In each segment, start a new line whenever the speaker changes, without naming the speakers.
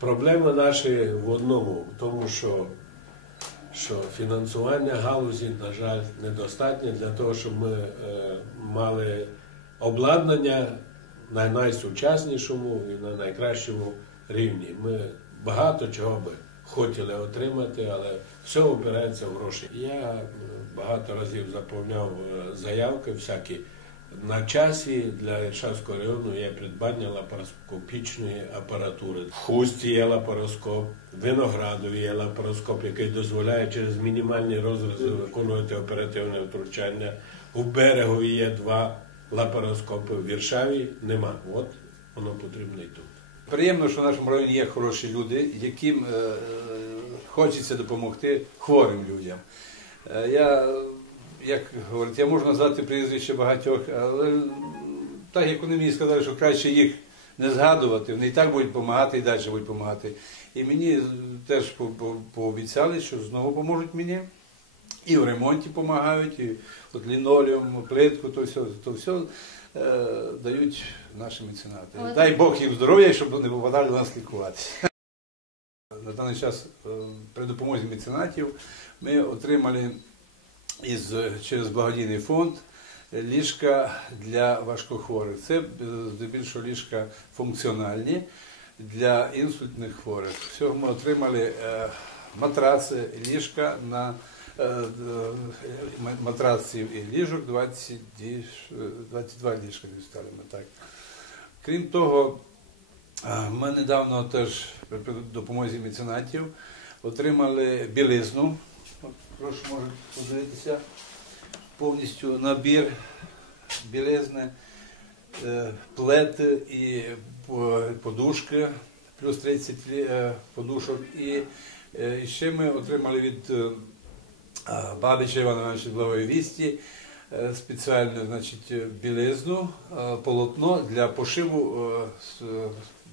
Проблеми наші в одному, в тому, що, що фінансування галузі, на жаль, недостатнє для того, щоб ми е, мали обладнання на найсучаснішому і на найкращому рівні. Ми багато чого би хотіли отримати, але все опирається в гроші. Я багато разів заповняв е, заявки всякі. На часі для Іршавського району є придбання лапароскопічної апаратури. В Хусті є лапароскоп, Виноградові є лапароскоп, який дозволяє через мінімальні розрізи виконувати оперативне втручання. У берегові є два лапароскопи, в Віршаві нема. От воно потрібно і тут.
Приємно, що в нашому районі є хороші люди, яким е, е, хочеться допомогти хворим людям. Е, я, як говорять, я можу назвати прізвище багатьох, але так як вони мені сказали, що краще їх не згадувати, вони і так будуть допомагати, і далі будуть допомагати. І мені теж по- по- пообіцяли, що знову поможуть мені. І в ремонті допомагають, і от лінолеум, плитку, то все, то все е, дають наші меценати.
Але-
Дай Бог їм здоров'я, щоб вони попадали до нас лікуватися. На даний час е, при допомозі меценатів ми отримали із, через благодійний фонд ліжка для важкохворих. Це е, здебільшого ліжка функціональні для інсультних хворих. Всього ми отримали е, матраци, ліжка на е, е, матраців і ліжок 20, діж- е, 22 ліжка дістали ми так. Крім того, Ми недавно теж при допомозі меценатів отримали білизну. Прошу, можете подивитися. Повністю набір білизни, е, плети і подушки, плюс 30 е, подушок. І е, ще ми отримали від Бабича Івана Івановича Благої Вісті е, спеціальну білизну, полотно для пошиву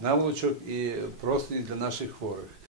наволочок і простині для наших хворих.